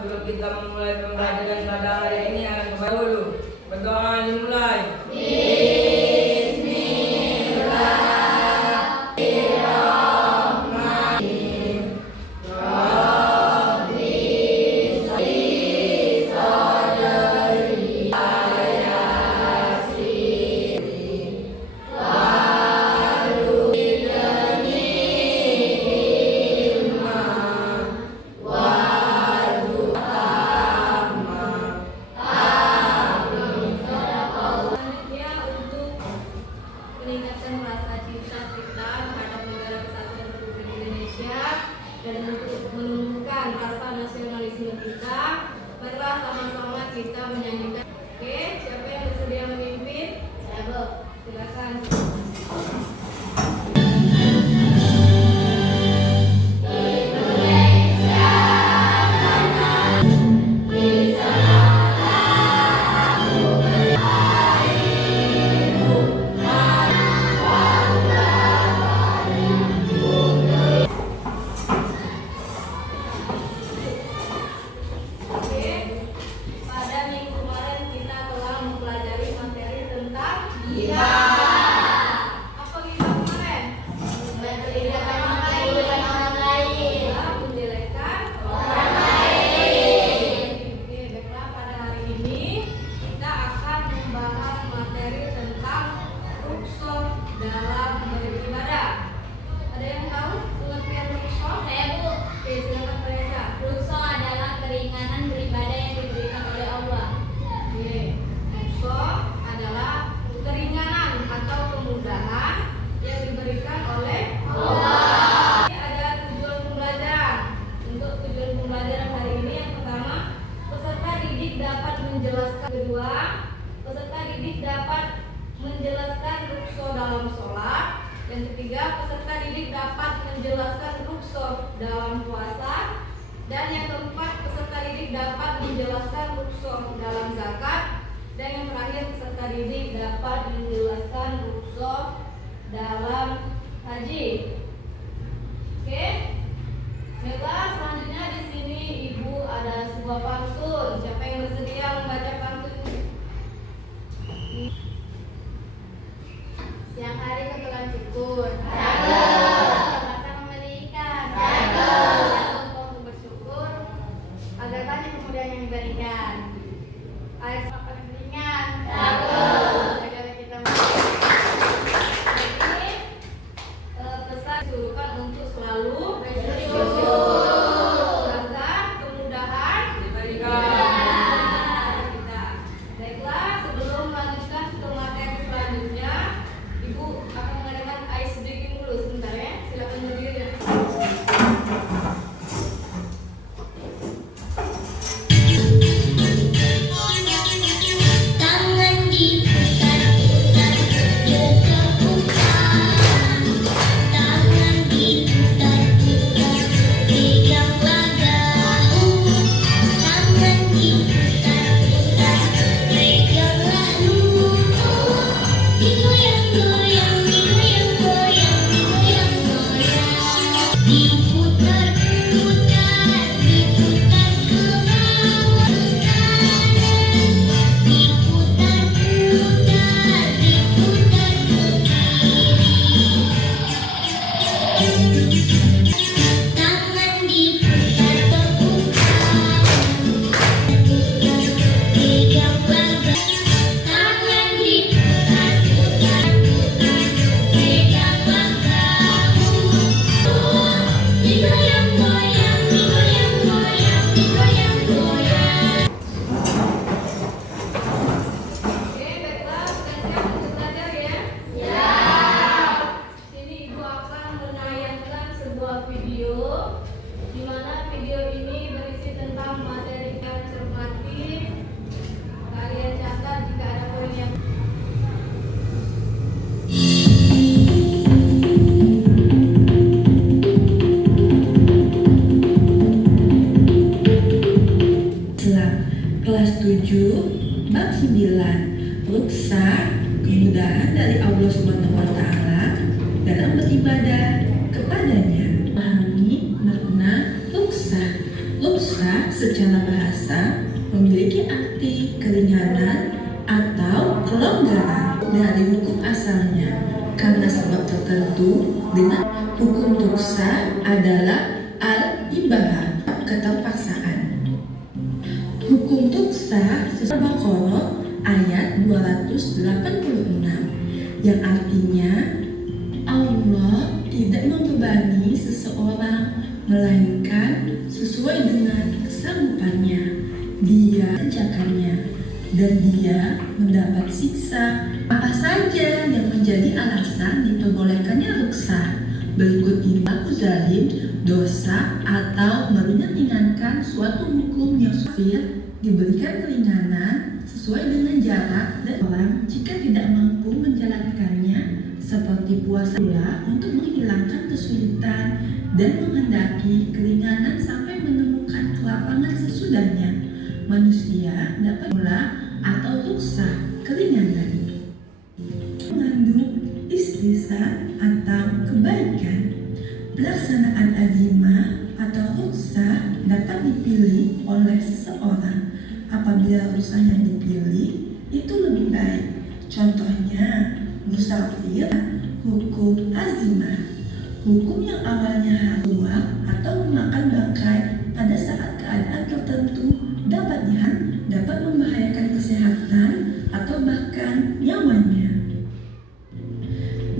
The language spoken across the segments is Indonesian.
sebelum kita memulai pembelajaran pada hari ini akan dahulu berdoa dimulai. Meningkatkan rasa cinta kita terhadap negara kesatuan Republik Indonesia dan untuk menumbuhkan rasa nasionalisme kita, marilah sama-sama kita menyanyikan. Oke, siapa yang bersedia memimpin? Saya, Bu. Silakan. Yang ketiga, peserta didik dapat menjelaskan rukso dalam puasa. Dan yang keempat, peserta didik dapat menjelaskan rukso dalam zakat. Dan yang terakhir, peserta didik dapat menjelaskan rukso dalam haji. Oke? Baiklah, selanjutnya di sini Ibu ada sebuah pantun. Siapa yang bersedia membaca pantun? Siang hari ke tukang cukur. Masak membeli ikan. Untuk bersyukur agar banyak kemudahan yang diberikan. Air makan ringan. Agar kita ini pesan disuruhkan untuk selalu bersyukur agar kemudahan diberikan kita. Baiklah, sebelum melanjutkan ke materi selanjutnya, Ibu akan mengadakan ice breaking dulu sebentar ya. Silakan berdiri. Kelas 7, bab 9, ruksa, kemudahan dari Allah SWT dalam beribadah kepadanya. Pahami makna ruksa. Ruksa secara bahasa memiliki arti keringanan atau kelonggaran dari hukum asalnya karena sebab tertentu. Dengan hukum ruksa adalah al-ibahah, keterpaksaan. Hukum ruksa sesuai Baqarah ayat 286 yang artinya Allah tidak membebani seseorang melainkan sesuai dengan kesanggupannya. Dia kerjakannya dan dia mendapat siksa. Apa saja yang menjadi alasan diperbolehkannya ruksa? Berikut ini aku zalim, dosa atau meringankan suatu hukum yang sufir diberikan keringanan sesuai dengan jarak dan orang jika tidak mampu menjalankannya, seperti puasa pula untuk menghilangkan kesulitan dan menghendaki keringanan sampai menemukan kelapangan sesudahnya. Manusia dapat pula atau ruksa keringanan mengandung istisna atau kebaikan. Pelaksanaan azimah atau ruksa dapat dipilih oleh seseorang apabila ruksa yang dipilih itu lebih baik. Contohnya musafir, hukum azimah, hukum yang awalnya harus atau memakan bangkai pada saat keadaan tertentu dapat membahayakan kesehatan atau bahkan nyawanya.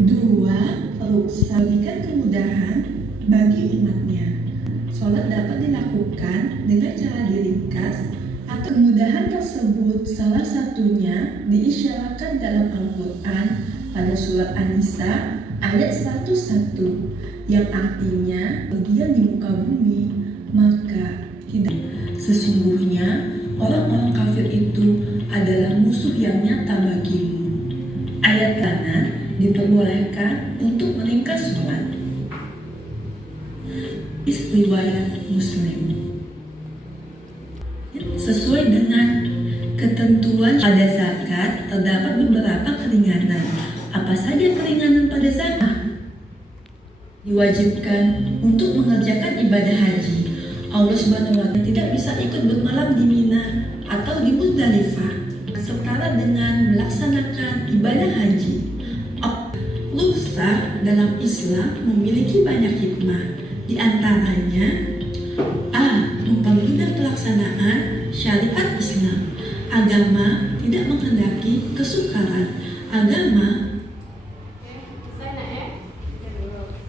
2. Ruksa memberikan kemudahan bagi umatnya. Sholat dapat dilakukan dengan cara diringkas atau kemudahan tersebut salah satunya diisyaratkan dalam Al-Quran pada surat An-Nisa ayat 101 yang artinya bagian di muka bumi maka tidak. Sesungguhnya orang-orang kafir itu adalah musuh yang nyata bagimu. Ayat kanan diperbolehkan untuk meringkas sholat. Riwayat Muslim. Sesuai dengan ketentuan pada zakat terdapat beberapa keringanan. Apa saja keringanan pada zakat? Diwajibkan untuk mengerjakan ibadah haji. Allah SWT tidak bisa ikut bermalam di Mina atau di Muzdalifah setara dengan melaksanakan ibadah haji. Ruksa dalam Islam memiliki banyak hikmah, di antaranya mempermudah pelaksanaan syariat Islam. Agama tidak menghendaki kesukaran. Agama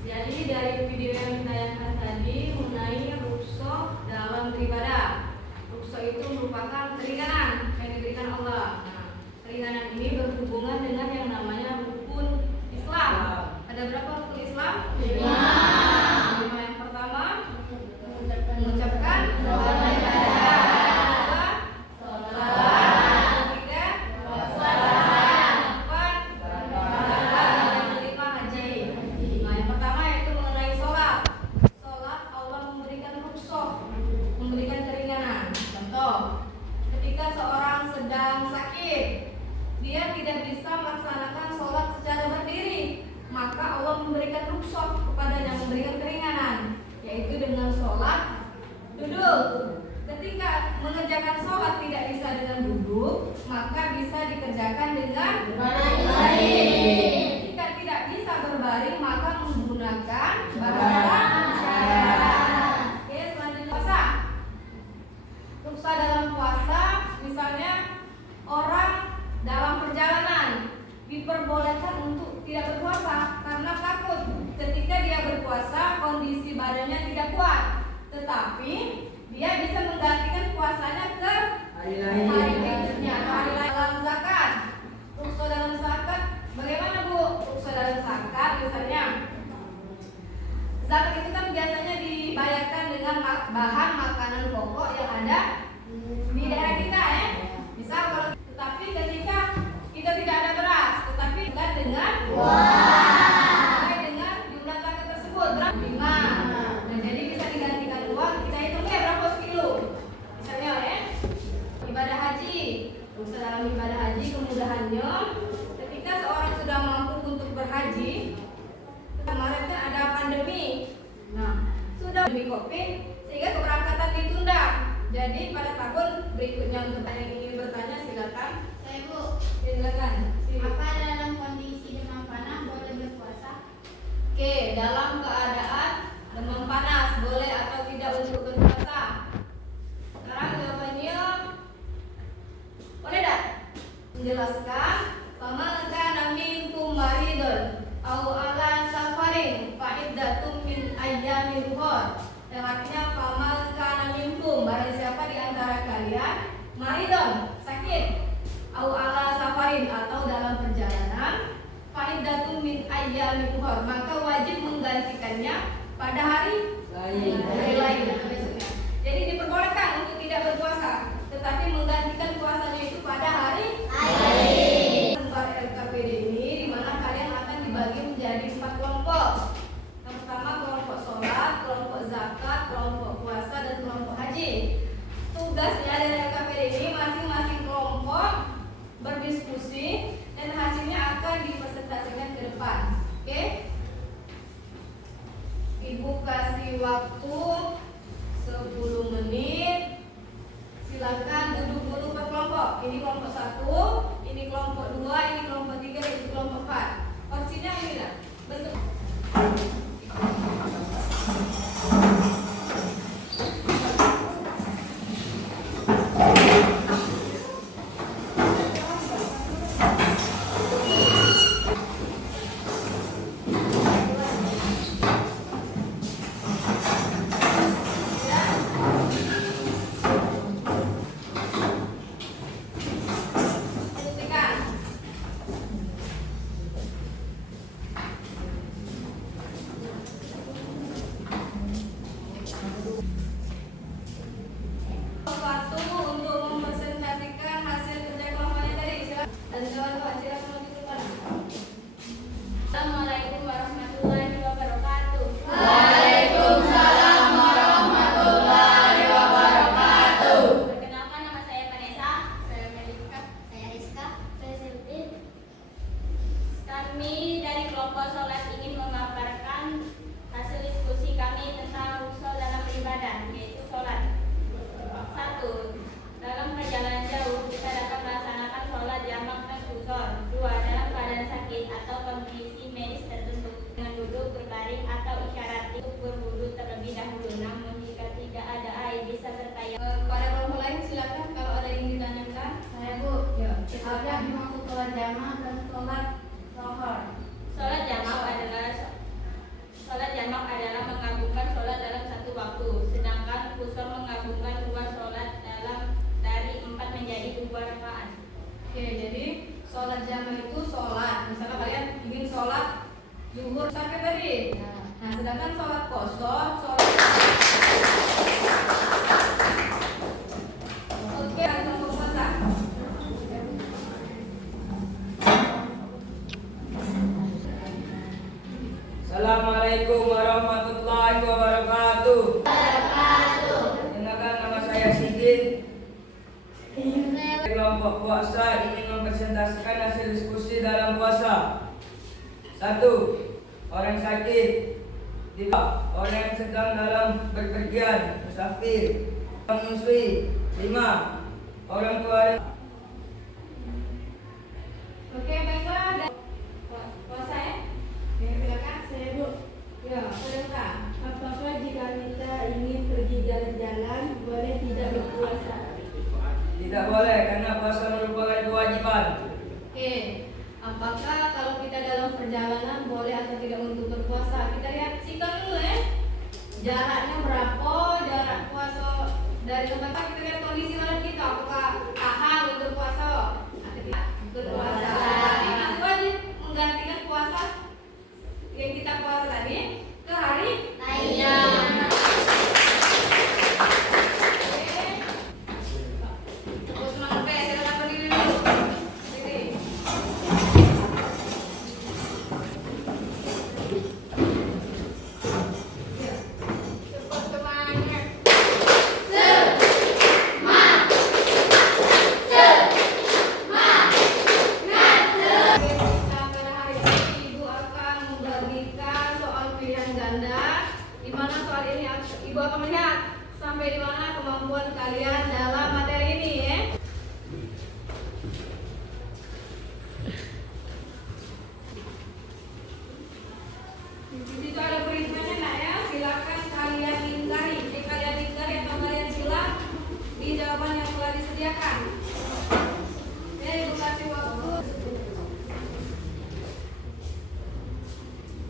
Jadi dari video yang ditayangkan tadi mengenai ruksa dalam beribadah. Ruksa itu merupakan keringanan yang diberikan Allah. Nah, keringanan ini berhubungan dengan yang namanya rukun Islam. Ada berapa rukun Islam? 5. Yang pertama mengucapkan memberikan keringanan. Contoh, ketika seorang sedang sakit, dia tidak bisa melaksanakan sholat secara berdiri, maka Allah memberikan rukhsah kepadanya, memberikan keringanan, yaitu dengan sholat duduk. Ketika mengerjakan sholat tidak bisa dengan duduk, maka bisa dikerjakan dengan berbaring. Jika tidak bisa berbaring, maka menggunakan bahasa isyarat. Oke, selanjutnya puasa. Ruksa dalam puasa, misalnya orang dalam perjalanan diperbolehkan untuk tidak berpuasa karena takut ketika dia berpuasa kondisi badannya tidak kuat, tetapi dia bisa menggantikan puasanya ke hari berikutnya atau hari lain. Dalam zakat, ruksa dalam zakat bagaimana Bu? Ruksa dalam zakat misalnya zakat itu kan biasanya dibayarkan dengan bahan makanan pokok yang ada di daerah kita ya. Misal kalau tetapi ketika kita tidak ada beras, tetapi kan dengan dengan jumlah zakat tersebut berapa? 5. Nah, jadi bisa digantikan uang, kita hitungnya berapa kilo. Misalnya ya, ibadah haji. Ruksa dalam ibadah haji kemudahannya ketika seorang sudah mampu untuk berhaji. Kemarin kan ada pandemi. Nah, sudah pandemi Covid sehingga keberangkatan ditunda. Jadi pada tahun berikutnya untuk yang ingin bertanya silakan. Saya Bu, Silakan. apa dalam kondisi demam panas boleh berpuasa? Oke, dalam keadaan demam panas boleh atau tidak untuk berpuasa? Sekarang jawabannya boleh tak? Menjelaskan faman kana minkum maridun aw ala safarin fa iddatum min ayyamin ukhra. Yang artinya faman kana minkum, barang siapa di antara kalian maridun, sakit, aw ala safarin atau dalam perjalanan, fa iddatum min ayyamin ukhra, maka wajib menggantikannya pada hari lain. Jadi diperbolehkan untuk tidak berpuasa, tetapi menggantikan puasanya itu pada hari lain. Tentang LKPD ini, di mana kalian akan dibagi menjadi 4 kelompok. Yang pertama kelompok sholat, kelompok zakat, kelompok puasa, dan kelompok haji. Tugasnya dari LKPD ini masing-masing kelompok berdiskusi dan hasilnya akan dipresentasikan ke depan. Oke? Ibu kasih waktu 10 menit. Silakan duduk dulu per kelompok. Ini kelompok 1, ini kelompok 2, ini kelompok 3, ini kelompok 4. Porsinya ini lah. Bentuk. Assalamualaikum warahmatullahi wabarakatuh. Waalaikumsalam warahmatullahi wabarakatuh. Perkenalkan, nama saya Vanessa. Saya Melika. Saya Rizka. Saya Silvin. Kami dari kelompok sholat ingin memaparkan hasil diskusi kami tentang usul dalam beribadah, yaitu sholat. 1. Dalam perjalanan jauh kita dapat melaksanakan sholat jamak dan kusor. 2. Dalam keadaan sakit atau kondisi medis tertentu dengan duduk berbaring atau isyarat untuk berwudu terlebih dahulu. Namun jika tidak ada air bisa bertayamum. Pada kelompok lain silakan kalau ada yang ditanyakan. Saya Bu, Ya. apa dimaksud sholat jamaah dan sholat zuhur? Sholat jamak adalah menggabungkan sholat dalam satu waktu, sedangkan kusur menggabungkan 2 sholat dari 4 menjadi 2 rakaat. Oke, jadi sholat jamak itu sholat. Misalnya kalian ingin sholat zuhur sampai tadi. Nah, sedangkan sholat qashar, Oke, kelompok puasa. Assalamualaikum warahmatullahi wabarakatuh. Kenalkan, nama saya Sidin. Kelompok puasa ingin mempresentasikan hasil diskusi dalam puasa. 1. Orang sakit. 2. Orang yang sedang dalam berpergian, musafir, menyusui. 5. Orang tua. Oke, baiklah. Puasa ya? Oke, silakan. Saya Bu, Ya, silakan. apakah jika kita ingin pergi jalan-jalan boleh tidak berpuasa? Tidak boleh karena puasa merupakan kewajiban. Oke, apakah kalau kita dalam perjalanan boleh atau tidak untuk berpuasa? Kita lihat sikap dulu ya. Jaraknya berapa? Jarak puasa dari tempat kita lihat kondisi badan kita. Apakah tahan untuk puasa atau tidak berpuasa? Tapi masih wajib menggantikan puasa yang kita puasa tadi ke hari lain. Ibu akan melihat sampai di mana kemampuan kalian dalam materi ini ya. Di situ ada perhitungannya nak ya. Silakan kalian lingkari. Kalian lingkari atau kalian silang di jawaban yang telah disediakan. Ibu kasih waktu.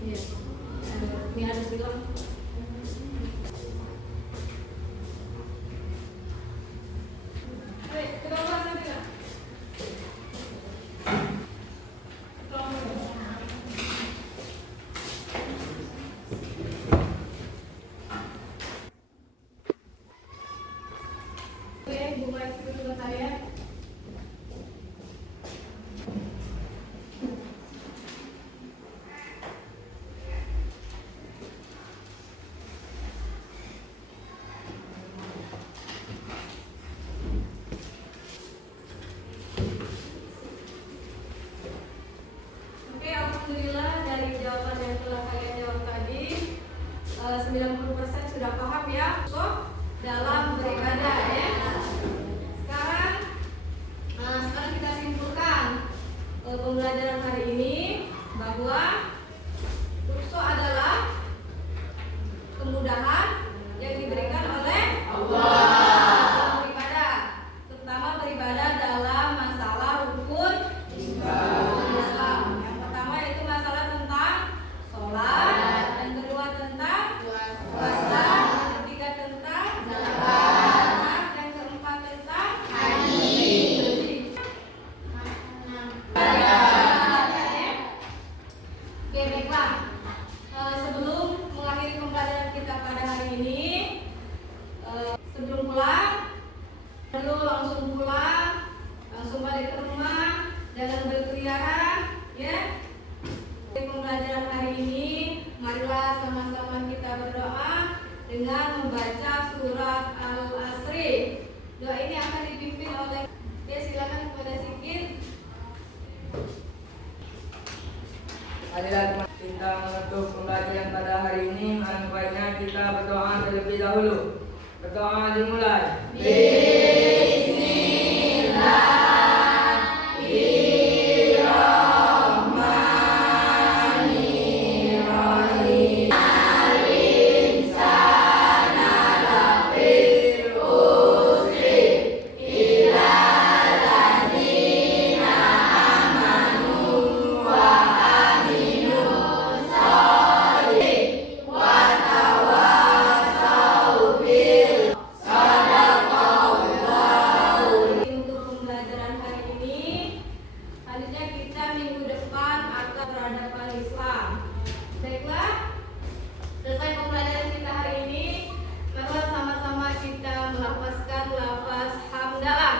Iya. Ini ada bilang. Baik, kita ulang nanti lah. Oke, Bu Mas itu saya. Oke, alhamdulillah dari jawaban yang telah kalian jawab tadi 90% sudah paham ya. So, dalam beribadah ya. Sekarang kita simpulkan pembelajaran hari ini bahwa kurso adalah kemudahan yang diberikan oleh Allah dalam beribadah, terutama beribadah dalam masalah rukun Islam. Yang pertama yaitu masalah tentang sholat, yang kedua tentang puasa, yang ketiga tentang zakat, yang keempat tentang haji. Oke, baiklah. Sebelum mengakhiri pembelajaran kita pada hari ini, sebelum pulang, perlu langsung pulang, langsung balik ke rumah, jangan berkeliaran, ya. Di pembelajaran hari ini, marilah sama-sama kita berdoa dengan membaca surat Al-Asri. Doa ini akan dipimpin oleh, ya silakan kepada Sikit. Marilah kita menutup pembelajaran pada hari ini. Alangkah baiknya kita berdoa terlebih dahulu. Berdoa dimulai. Untuk pembelajaran hari ini, selanjutnya kita minggu depan akan peradaban Islam. Baiklah, selesai pembelajaran kita hari ini, marilah sama-sama kita melafazkan lafaz hamdalah.